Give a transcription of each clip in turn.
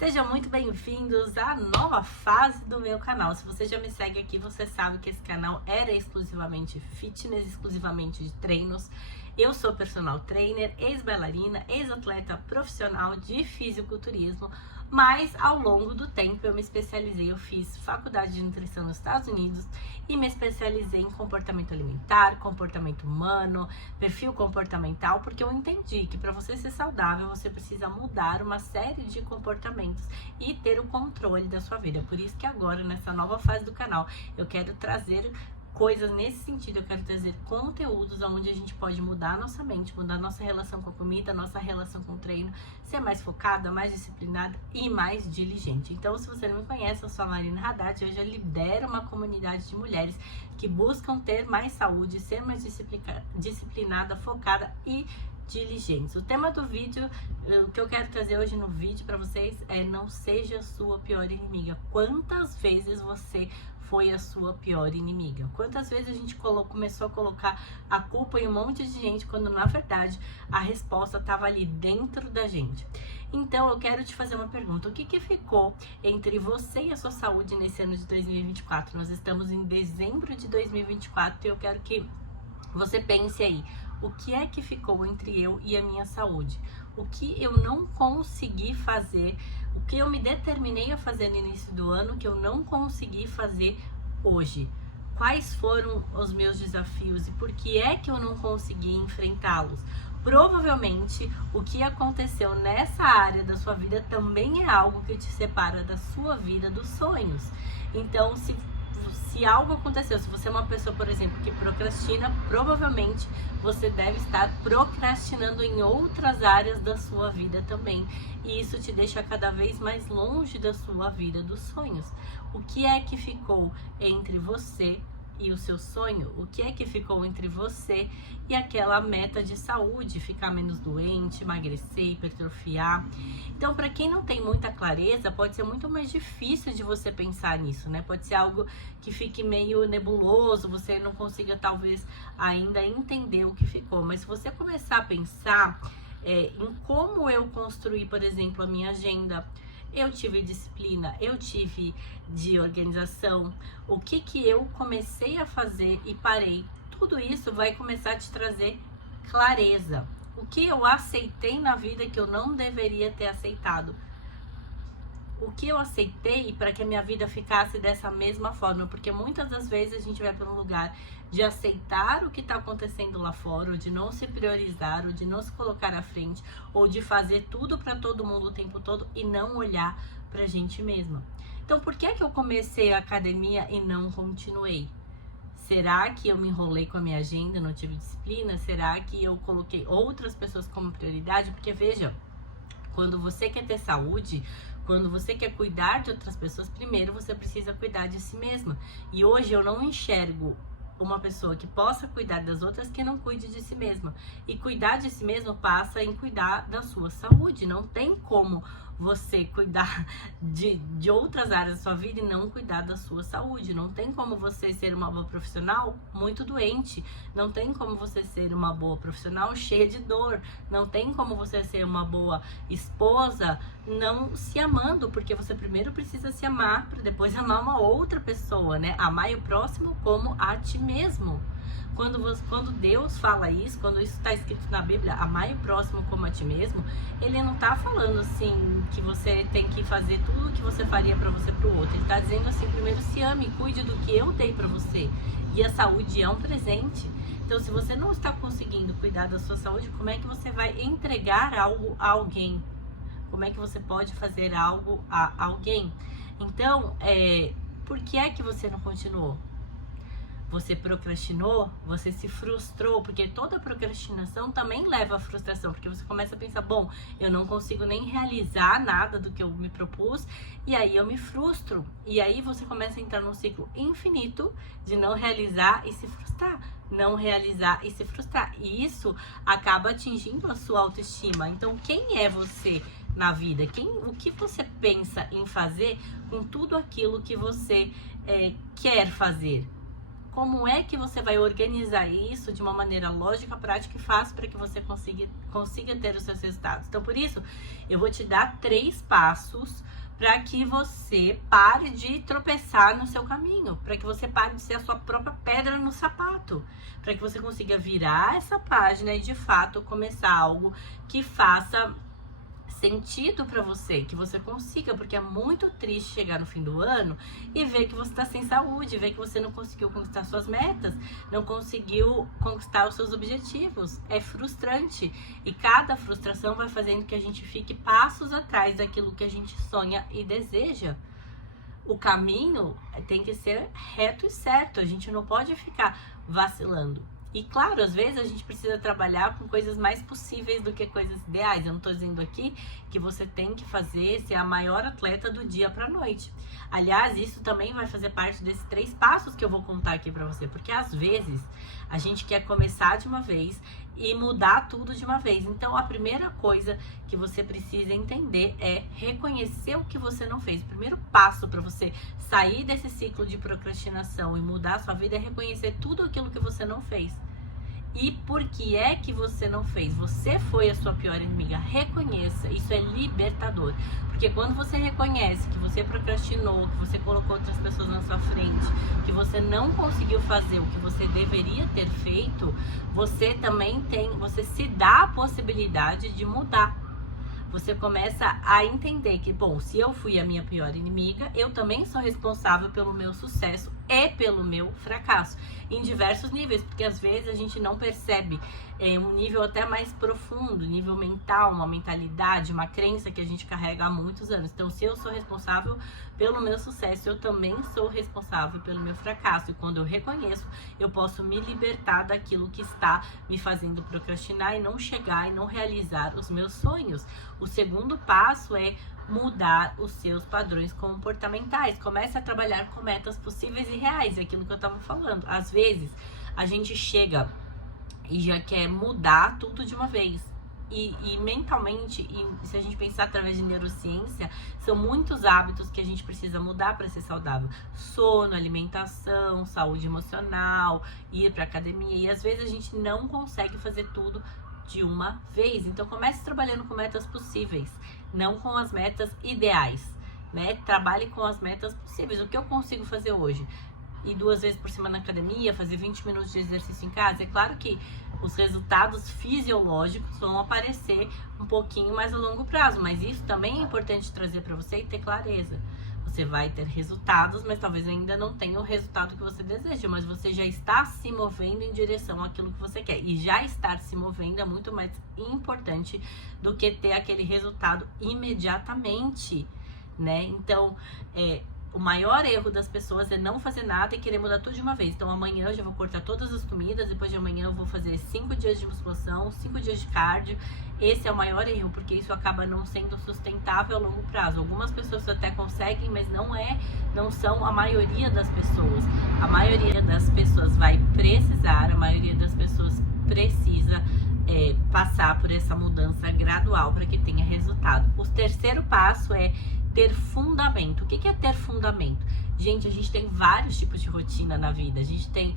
Sejam muito bem-vindos à nova fase do meu canal. Se você já me segue aqui, você sabe que esse canal era exclusivamente fitness, exclusivamente de treinos. Eu sou personal trainer, ex-bailarina, ex-atleta profissional de fisiculturismo, mas ao longo do tempo eu me especializei, eu fiz faculdade de nutrição nos Estados Unidos e me especializei em comportamento alimentar, comportamento humano, perfil comportamental, porque eu entendi que para você ser saudável você precisa mudar uma série de comportamentos e ter o controle da sua vida. Por isso que agora, nessa nova fase do canal, eu quero trazer coisas nesse sentido, eu quero trazer conteúdos onde a gente pode mudar a nossa mente, mudar a nossa relação com a comida, a nossa relação com o treino, ser mais focada, mais disciplinada e mais diligente. Então, se você não me conhece, eu sou a Marina Haddad, hoje eu lidero uma comunidade de mulheres que buscam ter mais saúde, ser mais disciplinada, focada e diligentes. O tema do vídeo, o que eu quero trazer hoje no vídeo para vocês é: não seja a sua pior inimiga. Quantas vezes você foi a sua pior inimiga? Quantas vezes a gente começou a colocar a culpa em um monte de gente, quando na verdade a resposta estava ali dentro da gente? Então eu quero te fazer uma pergunta: o que ficou entre você e a sua saúde nesse ano de 2024? Nós estamos em dezembro de 2024 e eu quero que você pense aí: o que é que ficou entre eu e a minha saúde? O que eu não consegui fazer, o que eu me determinei a fazer no início do ano, que eu não consegui fazer hoje? Quais foram os meus desafios e por que é que eu não consegui enfrentá-los? Provavelmente o que aconteceu nessa área da sua vida também é algo que te separa da sua vida dos sonhos. Então, se algo aconteceu, se você é uma pessoa, por exemplo, que procrastina, provavelmente você deve estar procrastinando em outras áreas da sua vida também. E isso te deixa cada vez mais longe da sua vida dos sonhos. O que é que ficou entre você e o seu sonho? O que é que ficou entre você e aquela meta de saúde, ficar menos doente, emagrecer, hipertrofiar? Então, para quem não tem muita clareza, pode ser muito mais difícil de você pensar nisso, né? Pode ser algo que fique meio nebuloso, você não consiga talvez ainda entender o que ficou. Mas se você começar a pensar em como eu construí, por exemplo, a minha agenda, eu tive disciplina, eu tive de organização, o que eu comecei a fazer e parei, tudo isso vai começar a te trazer clareza. O que eu aceitei na vida que eu não deveria ter aceitado? O que eu aceitei para que a minha vida ficasse dessa mesma forma? Porque muitas das vezes a gente vai para um lugar de aceitar o que está acontecendo lá fora, ou de não se priorizar, ou de não se colocar à frente, ou de fazer tudo para todo mundo o tempo todo e não olhar para a gente mesma. Então, por que eu comecei a academia e não continuei? Será que eu me enrolei com a minha agenda, não tive disciplina? Será que eu coloquei outras pessoas como prioridade? Porque veja, quando você quer ter saúde, quando você quer cuidar de outras pessoas, primeiro você precisa cuidar de si mesma. E hoje eu não enxergo uma pessoa que possa cuidar das outras que não cuide de si mesma. E cuidar de si mesmo passa em cuidar da sua saúde. Não tem como você cuidar de outras áreas da sua vida e não cuidar da sua saúde. Não tem como você ser uma boa profissional muito doente. Não tem como você ser uma boa profissional cheia de dor. Não tem como você ser uma boa esposa não se amando, porque você primeiro precisa se amar para depois amar uma outra pessoa, né? Amar o próximo como a ti mesmo. Quando Deus fala isso, quando isso está escrito na Bíblia, amar o próximo como a ti mesmo, ele não está falando assim que você tem que fazer tudo o que você faria para você para o outro. Ele está dizendo assim: primeiro se ame, cuide do que eu dei para você. E a saúde é um presente. Então, se você não está conseguindo cuidar da sua saúde, como é que você vai entregar algo a alguém? Como é que você pode fazer algo a alguém? Então, por que é que você não continuou? Você procrastinou, você se frustrou, porque toda procrastinação também leva à frustração, porque você começa a pensar: bom, eu não consigo nem realizar nada do que eu me propus, e aí eu me frustro. E aí você começa a entrar num ciclo infinito de não realizar e se frustrar, não realizar e se frustrar. E isso acaba atingindo a sua autoestima. Então, quem é você na vida? O que você pensa em fazer com tudo aquilo que você quer fazer? como é que você vai organizar isso de uma maneira lógica, prática e fácil para que você consiga ter os seus resultados. Então, por isso, eu vou te dar 3 passos para que você pare de tropeçar no seu caminho, para que você pare de ser a sua própria pedra no sapato, para que você consiga virar essa página e de fato começar algo que faça sentido para você, que você consiga, porque é muito triste chegar no fim do ano e ver que você está sem saúde, ver que você não conseguiu conquistar suas metas, não conseguiu conquistar os seus objetivos. É frustrante e cada frustração vai fazendo que a gente fique passos atrás daquilo que a gente sonha e deseja. O caminho tem que ser reto e certo, a gente não pode ficar vacilando. E claro, às vezes a gente precisa trabalhar com coisas mais possíveis do que coisas ideais. Eu não tô dizendo aqui que você tem que ser a maior atleta do dia pra noite. Aliás, isso também vai fazer parte desses 3 passos que eu vou contar aqui pra você. Porque às vezes a gente quer começar de uma vez e mudar tudo de uma vez. Então a primeira coisa que você precisa entender é reconhecer o que você não fez. O primeiro passo para você sair desse ciclo de procrastinação e mudar a sua vida é reconhecer tudo aquilo que você não fez. E por que é que você não fez? Você foi a sua pior inimiga. Reconheça, isso é libertador. Porque quando você reconhece que você procrastinou, que você colocou outras pessoas na sua frente, que você não conseguiu fazer o que você deveria ter feito, você se dá a possibilidade de mudar. Você começa a entender que, bom, se eu fui a minha pior inimiga, eu também sou responsável pelo meu sucesso e pelo meu fracasso, em diversos níveis, porque às vezes a gente não percebe um nível até mais profundo, nível mental, uma mentalidade, uma crença que a gente carrega há muitos anos. Então, se eu sou responsável pelo meu sucesso, eu também sou responsável pelo meu fracasso. E quando eu reconheço, eu posso me libertar daquilo que está me fazendo procrastinar e não chegar e não realizar os meus sonhos. O segundo passo é mudar os seus padrões comportamentais. Comece a trabalhar com metas possíveis e reais, é aquilo que eu estava falando. Às vezes, a gente chega e já quer mudar tudo de uma vez. E mentalmente, e se a gente pensar através de neurociência, são muitos hábitos que a gente precisa mudar para ser saudável. Sono, alimentação, saúde emocional, ir para academia. E às vezes a gente não consegue fazer tudo de uma vez. Então comece trabalhando com metas possíveis, não com as metas ideais, né? Trabalhe com as metas possíveis. O que eu consigo fazer hoje? Ir 2 vezes por semana na academia, fazer 20 minutos de exercício em casa. É claro que os resultados fisiológicos vão aparecer um pouquinho mais a longo prazo, mas isso também é importante trazer para você e ter clareza. Você vai ter resultados, mas talvez ainda não tenha o resultado que você deseja, mas você já está se movendo em direção àquilo que você quer. E já estar se movendo é muito mais importante do que ter aquele resultado imediatamente, né? Então, o maior erro das pessoas é não fazer nada e querer mudar tudo de uma vez. Então amanhã eu já vou cortar todas as comidas, depois de amanhã eu vou fazer 5 dias de musculação, 5 dias de cardio. Esse é o maior erro, porque isso acaba não sendo sustentável a longo prazo. Algumas pessoas até conseguem, mas não são a maioria das pessoas. A maioria das pessoas vai precisar, a maioria das pessoas precisa passar por essa mudança gradual para que tenha resultado. O terceiro passo é ter fundamento. O que é ter fundamento? Gente, a gente tem vários tipos de rotina na vida. A gente tem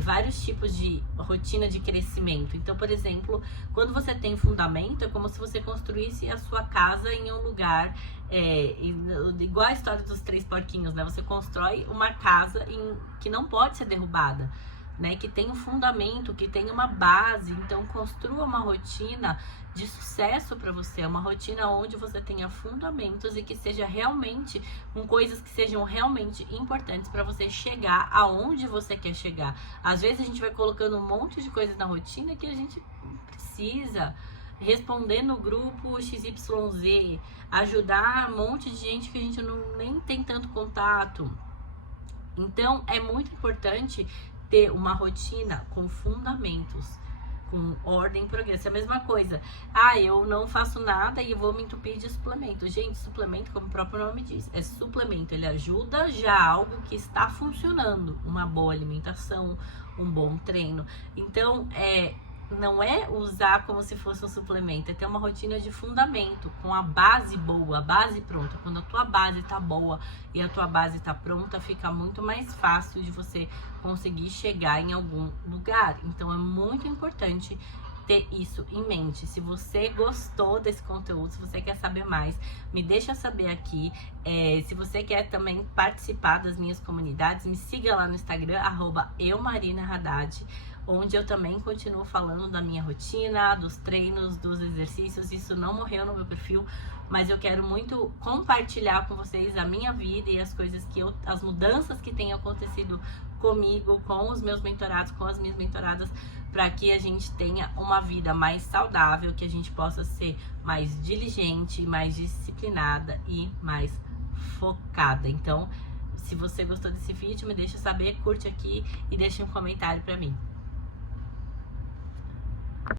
vários tipos de rotina de crescimento. Então, por exemplo, quando você tem fundamento, é como se você construísse a sua casa em um lugar, igual a história dos 3 porquinhos, né? Você constrói uma casa que não pode ser derrubada, né? Que tem um fundamento, que tem uma base. Então, construa uma rotina de sucesso para você, uma rotina onde você tenha fundamentos e que seja realmente com coisas que sejam realmente importantes para você chegar aonde você quer chegar. Às vezes a gente vai colocando um monte de coisas na rotina que a gente precisa responder no grupo XYZ, ajudar um monte de gente que a gente nem tem tanto contato. Então é muito importante ter uma rotina com fundamentos, com ordem e progresso. É a mesma coisa. Eu não faço nada e eu vou me entupir de suplemento. Gente, suplemento, como o próprio nome diz, é suplemento. Ele ajuda já algo que está funcionando. Uma boa alimentação, um bom treino. Então, não é usar como se fosse um suplemento, é ter uma rotina de fundamento, com a base boa, a base pronta. Quando a tua base tá boa e a tua base tá pronta, fica muito mais fácil de você conseguir chegar em algum lugar. Então é muito importante ter isso em mente. Se você gostou desse conteúdo, se você quer saber mais, me deixa saber aqui. Se você quer também participar das minhas comunidades, me siga lá no Instagram, @eumarinahaddad, onde eu também continuo falando da minha rotina, dos treinos, dos exercícios. Isso não morreu no meu perfil, mas eu quero muito compartilhar com vocês a minha vida e as coisas as mudanças que têm acontecido comigo, com os meus mentorados, com as minhas mentoradas, para que a gente tenha uma vida mais saudável, que a gente possa ser mais diligente, mais disciplinada e mais focada. Então, se você gostou desse vídeo, me deixa saber, curte aqui e deixa um comentário para mim.